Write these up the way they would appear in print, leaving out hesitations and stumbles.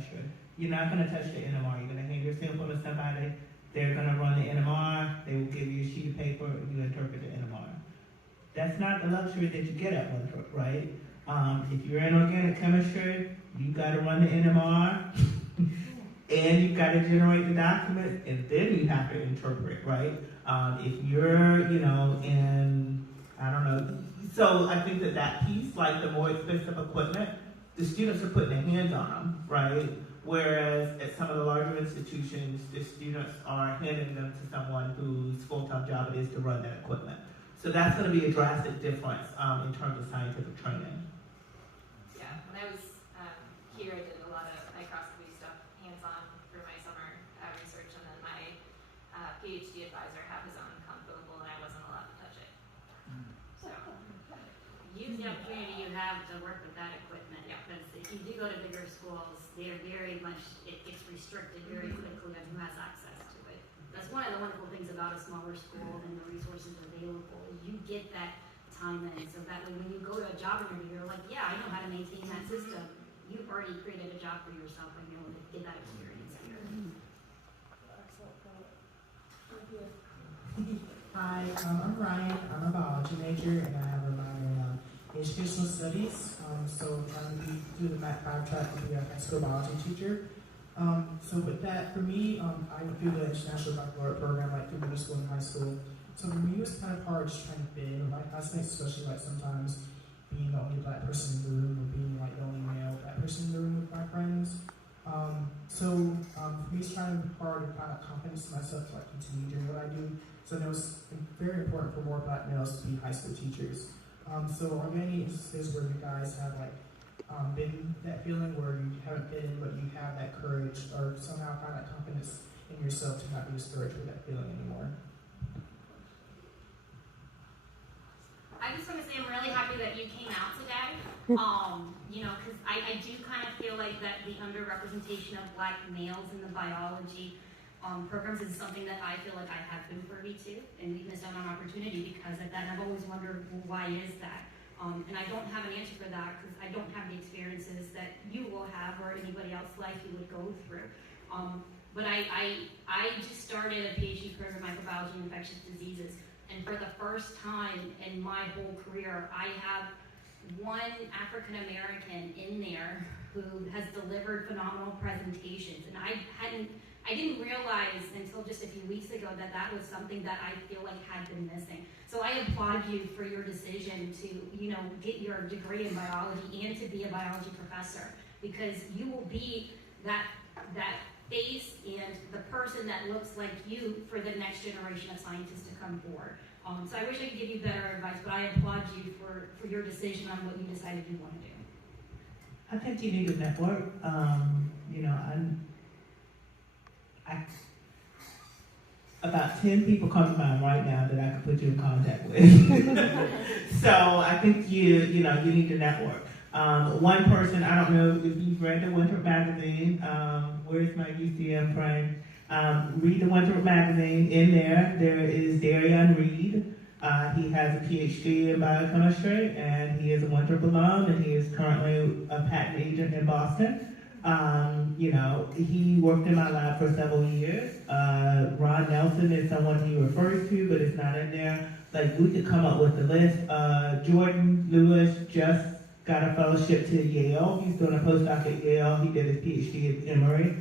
chemistry. You're not going to touch the NMR. You're going to hand your sample to somebody. They're going to run the NMR. They will give you a sheet of paper. You interpret the NMR. That's not the luxury that you get at Winthrop, right? If you're in organic chemistry, you got to run the NMR, and you got to generate the document, and then you have to interpret, right? If you're, in, I don't know. So I think that piece, like the more expensive equipment, the students are putting their hands on them, right? Whereas at some of the larger institutions, the students are handing them to someone whose full-time job it is to run that equipment. So that's going to be a drastic difference in terms of scientific training. Yeah, when I was here, I did a lot of microscopy stuff hands-on for my summer research, and then my PhD advisor had his own computable, and I wasn't allowed to touch it. So use the opportunity you have to work with that equipment, because if you do go to bigger schools, they're very much, it gets restricted very quickly on who has access to it. That's one of the wonderful things about a smaller school and the resources available. You get that time in, so that way when you go to a job interview, you're like, yeah, I know how to maintain that system. You've already created a job for yourself and you're able to get that experience here. Hi, I'm Ryan. I'm a biology major and I have a minor in educational studies. So I'm going to do the Math 5 track to be a high school biology teacher. So with that, for me, I went through the International Baccalaureate program like through middle school and high school. So for me, it was kind of hard just trying to fit in with my classmates, especially like sometimes being the only black person in the room or being like the only male black person in the room with my friends. So for me, it's trying hard to find confidence in myself to like continue doing what I do. So I know it's very important for more black males to be high school teachers. So are there any instances where you guys have like been that feeling where you haven't fit in, but you have that courage or somehow find that confidence in yourself to not be discouraged with that feeling anymore? I just want to say I'm really happy that you came out today. Because I do kind of feel like that the underrepresentation of black males in the biology programs is something that I feel like I have been privy to, and we've missed out on opportunity because of that. And I've always wondered, well, why is that? And I don't have an answer for that because I don't have the experiences that you will have or anybody else like you would go through. But I just started a PhD program in microbiology and infectious diseases. And for the first time in my whole career, I have one African American in there who has delivered phenomenal presentations. And I didn't realize until just a few weeks ago that that was something that I feel like had been missing. So I applaud you for your decision to, get your degree in biology and to be a biology professor, because you will be that face and the person that looks like you for the next generation of scientists to come forward. So I wish I could give you better advice, but I applaud you for your decision on what you decided you want to do. I think you need to network. About 10 people come to mind right now that I could put you in contact with. So I think you need to network. One person, I don't know if you've read the Winthrop magazine. Where's my UCM friend? Read the Winthrop magazine. In there is Darian Reed. He has a PhD in biochemistry, and he is a Winthrop alum, and he is currently a patent agent in Boston. He worked in my lab for several years. Ron Nelson is someone he refers to, but it's not in there. Like, we could come up with a list. Jordan Lewis just got a fellowship to Yale. He's doing a postdoc at Yale. He did his PhD at Emory.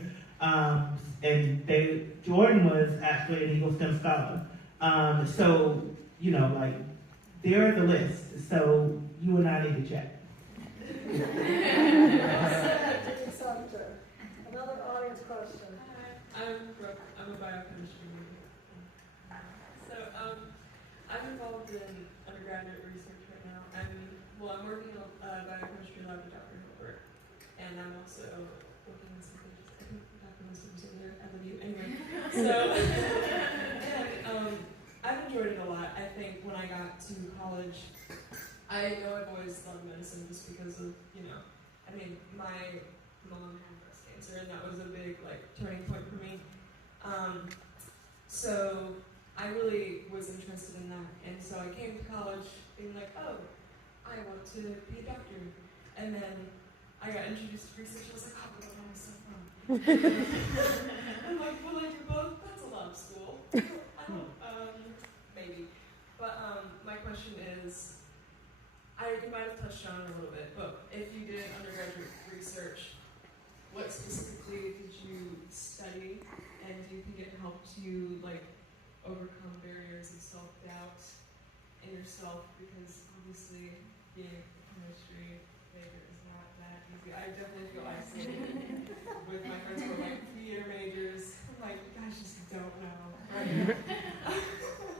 Jordan was actually an Eagle STEM scholar. There are the list. So you and I need to check. Another audience question. I'm Brooke. I'm a biochemistry major. So I'm involved in undergraduate research right now. I'm working on a biochemistry lab with Dr. Hilbert, and I'm also working on some things. I think Dr. Winston's in there. I love you. Anyway, so I've enjoyed it a lot. I think when I got to college, I know I've always loved medicine just because of, my mom had breast cancer, and that was a big, turning point for me. So I really was interested in that, and so I came to college being like, oh, I want to be a doctor. And then I got introduced to research, and I was like, oh, that was so fun. I'm like, will I do both? That's a lot of school. I don't, maybe. But my question is, you might have touched on it a little bit, but if you did undergraduate research, what specifically did you study, and do you think it helped you like overcome barriers of self-doubt in yourself? Because obviously being a chemistry major is not that easy. I definitely feel isolated with my friends who are like theater majors. I'm like, guys just don't know. Right?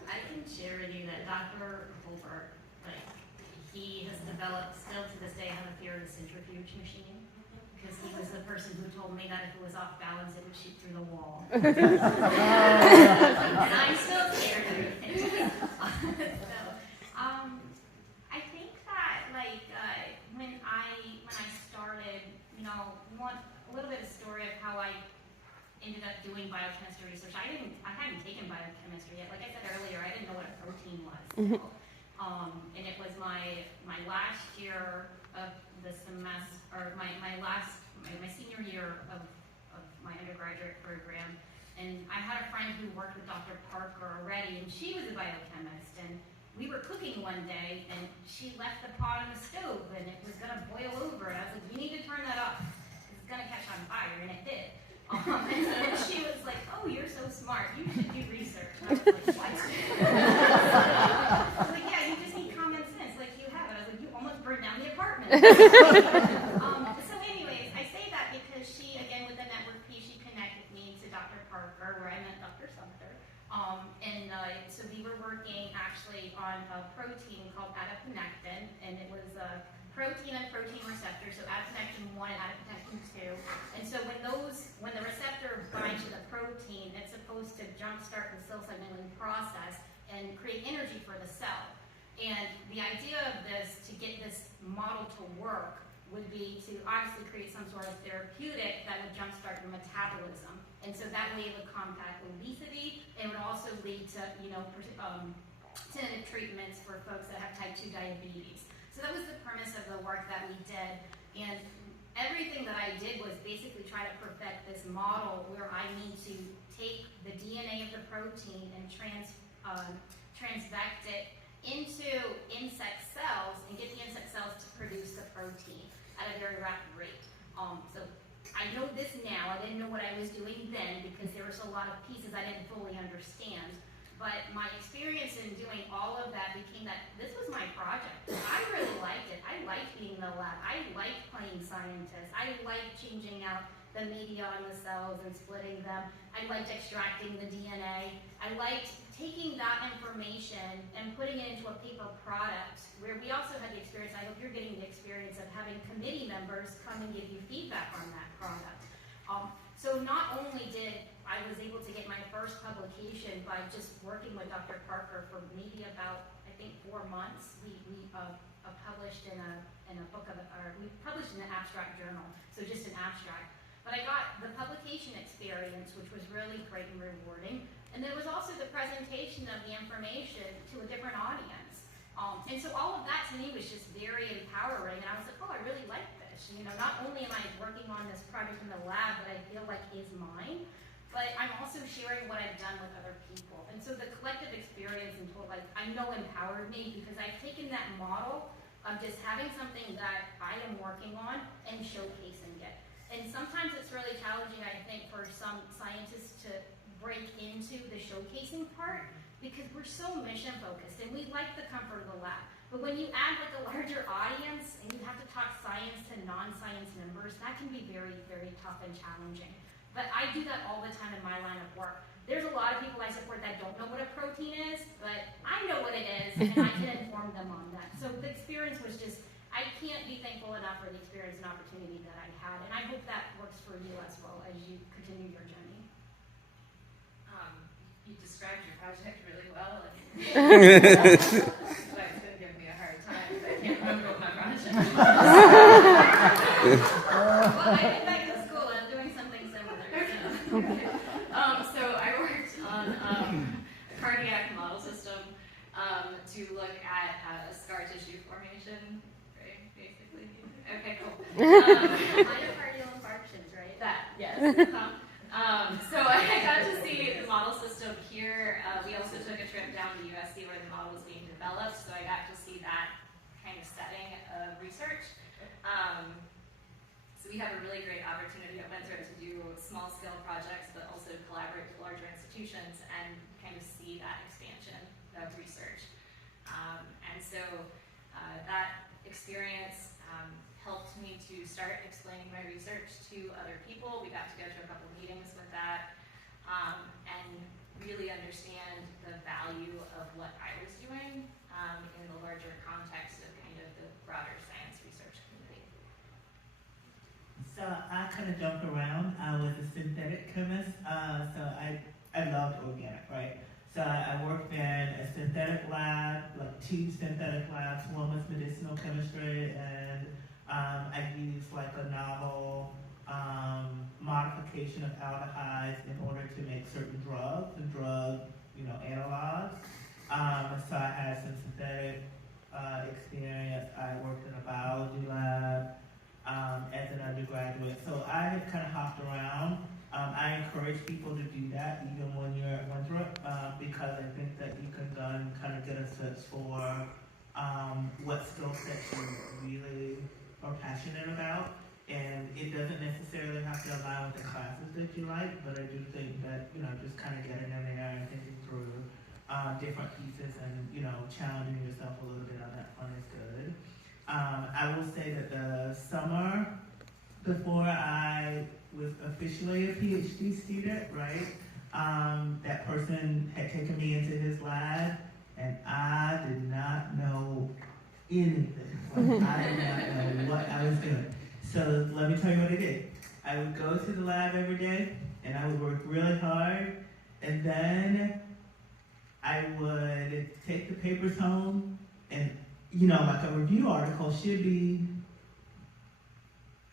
I can share with you that Dr. Holbert, like, he has developed, still to this day, I have a fear of the centrifuge machine. Because he was the person who told me that if it was off balance, it would shoot through the wall. And I'm still scared of it. So, I think that, like, when I started, you know, a little bit of story of how I ended up doing biochemistry research. I hadn't taken biochemistry yet. Like I said earlier, I didn't know what a protein was. And it was my last year of the semester, or my senior year of my undergraduate program. And I had a friend who worked with Dr. Parker already, and she was a biochemist. And we were cooking one day, and she left the pot on the stove, and it was going to boil over. And I was like, you need to turn that off. It's going to catch on fire, and it did. And then she was like, oh, you're so smart. You should do research. And I was like, what? I was like, yeah, you just need common sense like you have. And I was like, you almost burned down the apartment. So anyways, I say that because she, again, with the network piece, she connected me to Dr. Parker, where I met Dr. Sumter. So we were working actually on a protein called adiponectin, and it was a protein and protein receptor, so adiponectin 1 and adiponectin 2. And so when the receptor binds to the protein, it's supposed to jumpstart the cell signaling process and create energy for the cell. And the idea of this, to get this model to work, would be to obviously create some sort of therapeutic that would jumpstart the metabolism. And so that way it would combat obesity, and would also lead to, tentative treatments for folks that have type 2 diabetes. So that was the premise of the work that we did. And everything that I did was basically try to perfect this model where I need to take the DNA of the protein and transvect it into insect cells and get the insect cells to produce the protein at a very rapid rate. So I know this now. I didn't know what I was doing then because there was a lot of pieces I didn't fully understand. But my experience in doing all of that became that this was my project. I really liked it. I liked being in the lab. I liked playing scientist. I liked changing out the media on the cells and splitting them. I liked extracting the DNA. I liked taking that information and putting it into a paper product where we also had the experience, I hope you're getting the experience of having committee members come and give you feedback on that product. So not only did I was able to get my first publication by just working with Dr. Parker for maybe about, I think, 4 months. We published in a book of, or we published in an abstract journal, so just an abstract. But I got the publication experience, which was really great and rewarding. And there was also the presentation of the information to a different audience. And so all of that to me was just very empowering. And I was like, oh, I really like this. Not only am I working on this project in the lab that I feel like is mine, but I'm also sharing what I've done with other people. And so the collective experience I know empowered me because I've taken that model of just having something that I am working on and showcasing it. And sometimes it's really challenging, I think, for some scientists to break into the showcasing part because we're so mission focused and we like the comfort of the lab. But when you add like a larger audience and you have to talk science to non-science members, that can be very, very tough and challenging. But I do that all the time in my line of work. There's a lot of people I support that don't know what a protein is, but I know what it is and I can inform them on that. So the experience was just, I can't be thankful enough for the experience and opportunity that I had, and I hope that works for you as well as you continue your journey. You described your project really well. But it's going to give me a hard time because I can't remember what my project was. Well, I did back to school. I'm doing something similar. So I worked on a cardiac model system to look at scar tissue formation, right? Basically. Okay, cool. Myocardial infarctions, right? That. Yes. So I got to see the model system here. We also took a trip down to USC where the model was being developed, so I got to see that kind of setting of research. So we have a really great opportunity at Winthrop to do small-scale projects, but also collaborate with larger institutions and kind of see that expansion of research. And so that experience helped me to start explaining my research to other people. We got to go to a couple meetings with that and really understand the value of what I was doing in the larger context of kind of the broader science research community. So I kind of jumped around. I was a synthetic chemist, so I loved organic, right? So I worked in a synthetic lab, like 2 synthetic labs. One was medicinal chemistry, and I used like a novel modification of aldehydes in order to make certain drugs and drug, analogs. So I had some synthetic experience. I worked in a biology lab as an undergraduate. So I have kind of hopped around. I encourage people to do that even when you're at Winthrop because I think that you can kind of get a sense for what skill sets you really are passionate about. And it doesn't necessarily have to align with the classes that you like, but I do think that, just kind of getting in there and thinking through different pieces and, challenging yourself a little bit on that front is good. I will say that the summer before I was officially a PhD student, right, that person had taken me into his lab, and I did not know anything. Like, I did not know what I was doing. So let me tell you what I did. I would go to the lab every day, and I would work really hard, and then I would take the papers home, and like a review article should be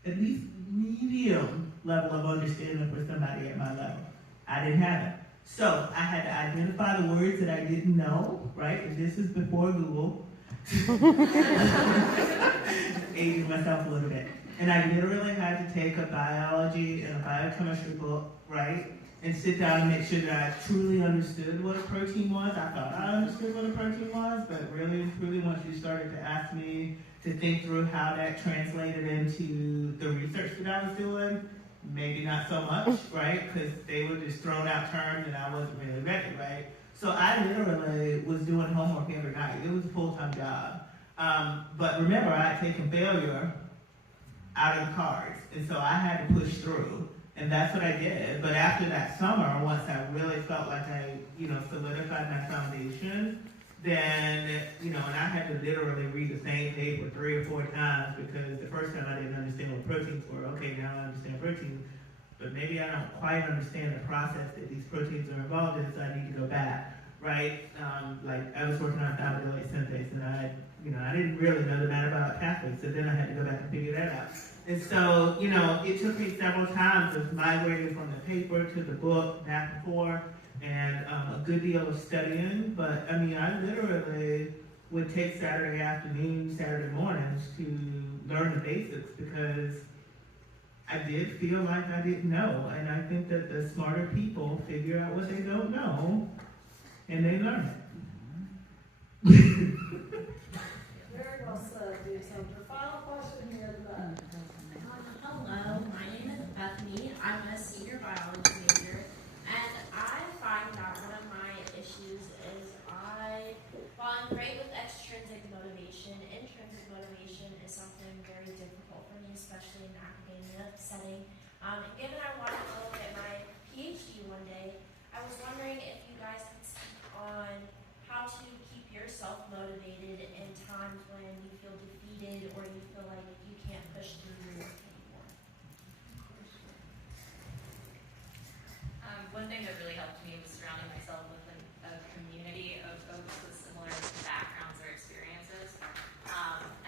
at least medium level of understanding for somebody at my level. I didn't have it. So I had to identify the words that I didn't know, right? And this is before Google. Aging myself a little bit. And I literally had to take a biology and a biochemistry book, right? And sit down and make sure that I truly understood what a protein was. I thought I understood what a protein was, but really and truly once you started to ask me to think through how that translated into the research that I was doing, maybe not so much, right? Because they were just throwing out terms and I wasn't really ready, right? So I literally was doing homework every night. It was a full-time job. But remember, I had taken failure out of the cards. And so I had to push through. And that's what I did. But after that summer, once I really felt like I, solidified my foundation, then, and I had to literally read the same paper 3 or 4 times because the first time I didn't understand what proteins were. Okay, now I understand proteins, but maybe I don't quite understand the process that these proteins are involved in, so I need to go back, right? Like I was working on thiamidylate synthase, and I didn't really know the metabolic pathway, so then I had to go back and figure that out. And so, it took me several times of migrating from the paper to the book, back and forth, and a good deal of studying. But, I literally would take Saturday afternoons, Saturday mornings to learn the basics because I did feel like I didn't know. And I think that the smarter people figure out what they don't know, and they learn it. Very well said, dear Senator. Final question here at the back. Hello, my name is Bethany. I'm a senior biology major, and I find that one of my issues is while I'm great with extrinsic motivation, intrinsic motivation is something very difficult for me, especially in the academia setting. And given I want to look at my PhD one day, I was wondering if you guys could speak on how to keep yourself motivated in times when you feel defeated or you feel like you can't push through your work anymore. One thing that really helped me was surrounding myself with a community of folks with similar backgrounds or experiences,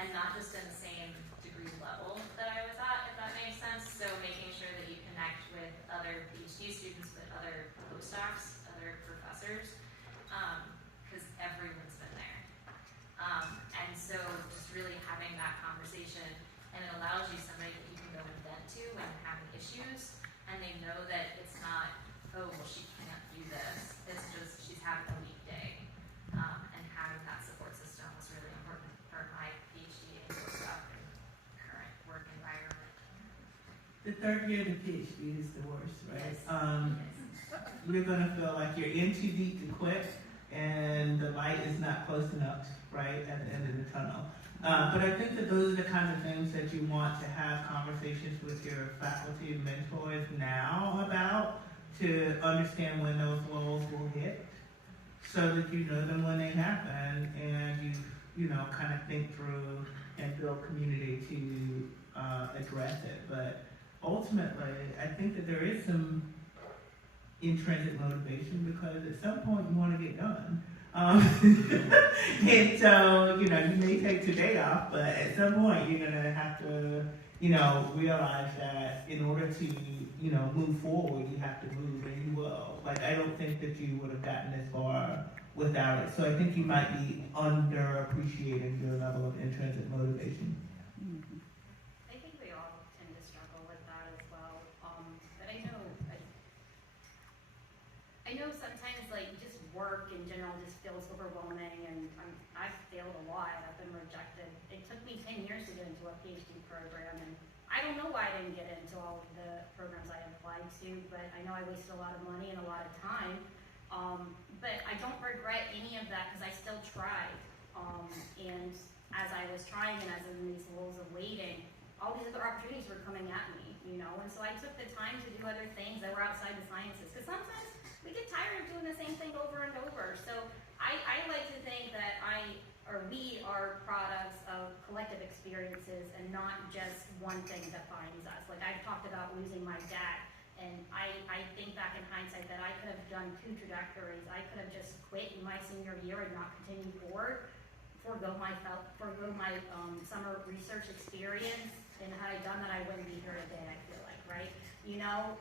and not just in the same degree level that I was at, if that makes sense. So making sure that you connect with other PhD students, with other postdocs, other professors, because everyone's been there. And so just really having that conversation, and it allows you somebody that you can go and vent to when you're having issues, and third year, the PhD is the worst, right? Yes. You're gonna feel like you're in too deep to quit, and the light is not close enough, right, at the end of the tunnel. But I think that those are the kind of things that you want to have conversations with your faculty and mentors now about, to understand when those lulls will hit, so that you know them when they happen, and you know, kind of think through and build community to address it. But ultimately, I think that there is some intrinsic motivation, because at some point you want to get done. And so, you know, you may take today off, but at some point you're gonna have to, you know, realize that in order to, you know, move forward, you have to move, and you will. Like, I don't think that you would have gotten this far without it. So I think you might be underappreciating your level of intrinsic motivation. I think we all tend to struggle with that as well. But I know sometimes like just work in general just feels overwhelming, and I've failed a lot. I've been rejected. It took me 10 years to get into a PhD program, and I don't know why I didn't get into all of the programs I applied to, but I know I wasted a lot of money and a lot of time. But I don't regret any of that, because I still tried. And as I was trying, and as in these lulls of waiting, all these other opportunities were coming at me, you know, and so I took the time to do other things that were outside the sciences, because sometimes we get tired of doing the same thing over and over. So I like to think that we are products of collective experiences, and not just one thing defines us. Like, I've talked about losing my dad, and I think back in hindsight that I could have done 2 trajectories. I could have just quit in my senior year and not continue forward, forego my summer research experience, and had I done that, I wouldn't be here today, I feel like, right? You know,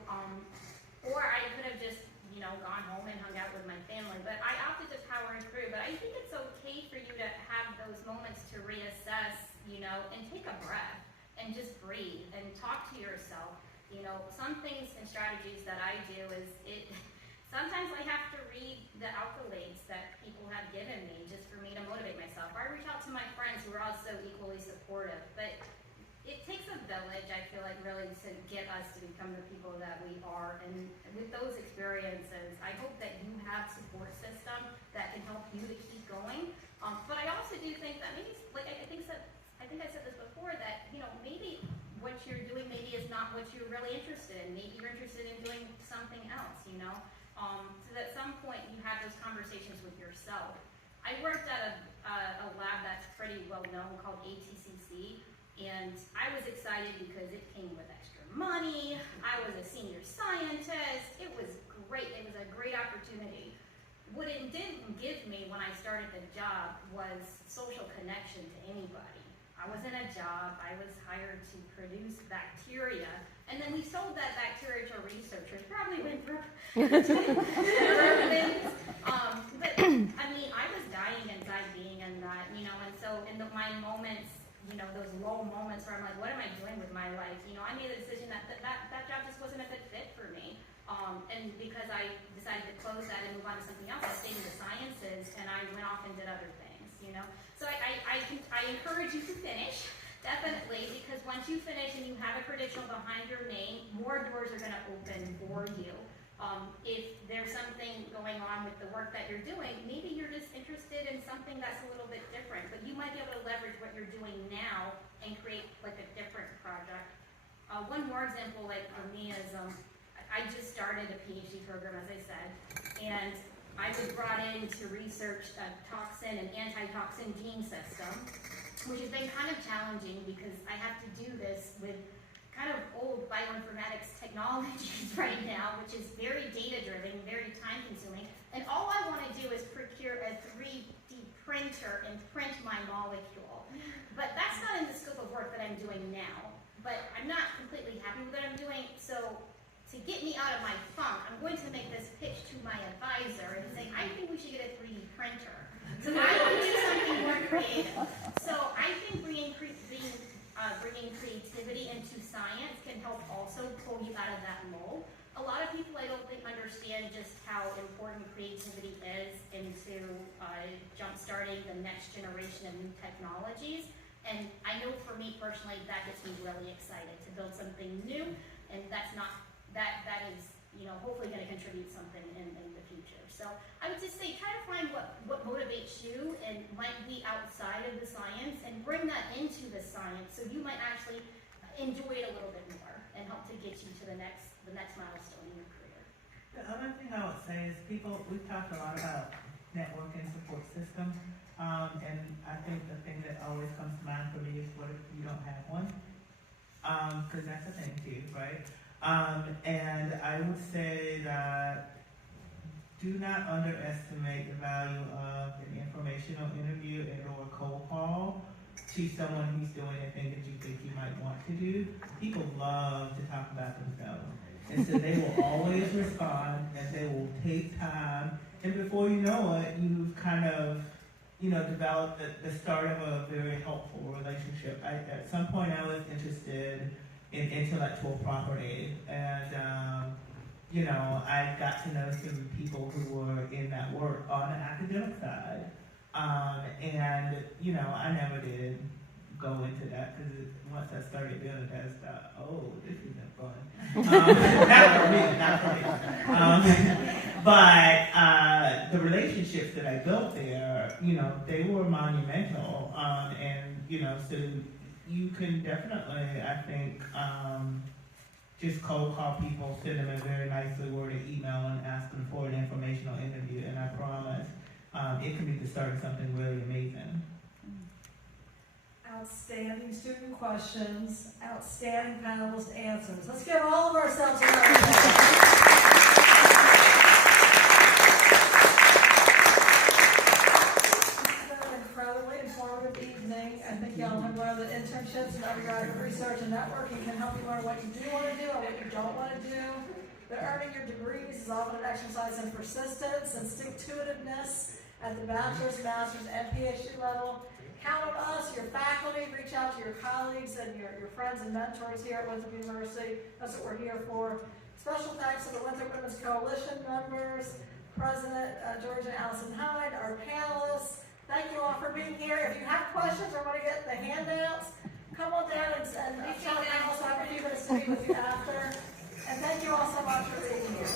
or I could have just, you know, gone home and hung out with my family, but I opted to power through. But I think it's okay for you to have those moments to reassess, you know, and take a breath and just breathe and talk to yourself. You know, some things and strategies that I do is sometimes I have to read the accolades that people have given me just for me to motivate myself. Or I reach out to my friends who are also equally supportive. But it takes a village, I feel like, really to get us to become the people that we are. And with those experiences, I hope that you have support system that can help you to keep going. But I also do think that maybe, like, I think I said this before, that, you know, maybe what you're doing maybe is not what you're really interested in. Maybe you're interested in doing something else, you know? So that at some point you have those conversations with yourself. I worked at a lab that's pretty well known called ATCC, and I was excited because it came with extra money. I was a senior scientist. It was great. It was a great opportunity. What it didn't give me when I started the job was social connection to anybody. I was in a job, I was hired to produce bacteria, and then we sold that bacteria to researchers. Probably went through things. But I mean, I was dying inside being in that, you know, and so in my moments, you know, those low moments where I'm like, what am I doing with my life? You know, I made the decision that job just wasn't a good fit for me. And because I decided to close that and move on to something else, I stayed in the sciences, and I went off and did other things, you know. So I encourage you to finish, definitely, because once you finish and you have a credential behind your name, more doors are going to open for you. If there's something going on with the work that you're doing, maybe you're just interested in something that's a little bit different, but you might be able to leverage what you're doing now and create like a different project. One more example, like for me, is I just started a PhD program, as I said, and I was brought in to research a toxin and antitoxin gene system, which has been kind of challenging because I have to do this with kind of old bioinformatics technologies right now, which is very data-driven, very time-consuming, and all I want to do is procure a 3D printer and print my molecule. But that's not in the scope of work that I'm doing now, but I'm not completely happy with what I'm doing, so to get me out of my funk, I'm going to make this pitch to my advisor and say, I think we should get a 3D printer. So I want to do something more creative. So I think bringing creativity into science can help also pull you out of that mold. A lot of people, I don't think, understand just how important creativity is into jump-starting the next generation of new technologies. And I know for me personally, that gets me really excited to build something new and that's not, that is, hopefully gonna contribute something in the future. So I would just say, try to find what motivates you and might be outside of the science and bring that into the science, so you might actually enjoy it a little bit more and help to get you to the next milestone in your career. The other thing I would say is we've talked a lot about networking support system, and I think the thing that always comes to mind for me is, what if you don't have one? Because that's a thing too, right? And I would say that do not underestimate the value of an informational interview and/or a cold call to someone who's doing anything that you think you might want to do. People love to talk about themselves. And so they will always respond, and they will take time. And before you know it, you've kind of, developed the start of a very helpful relationship. At some point, I was interested in intellectual property, and I got to know some people who were in that work on the academic side, and I never did go into that, because once I started doing it, I thought, oh, this isn't fun. Not for me. But the relationships that I built there, they were monumental, and so you can definitely, I think, just cold call people, send them a very nicely worded email, and ask them for an informational interview, and I promise it can be the start of something really amazing. Outstanding student questions, outstanding panelist answers. Let's give all of ourselves a round of applause. Incredibly informative evening. I think y'all have learned that internships and undergraduate research and networking can help you learn what you do want to do and what you don't want to do. That earning your degrees is often an exercise in persistence and stick-to-itiveness at the bachelor's, master's, and PhD level. Count on us, your faculty, reach out to your colleagues and your friends and mentors here at Winthrop University. That's what we're here for. Special thanks to the Winthrop Women's Coalition members, President Georgia Allison Hyde, our panelists. Thank you all for being here. If you have questions or want to get the handouts, come on down and Sean and I also have a few minutes to meet with you after. And thank you all so much for being here.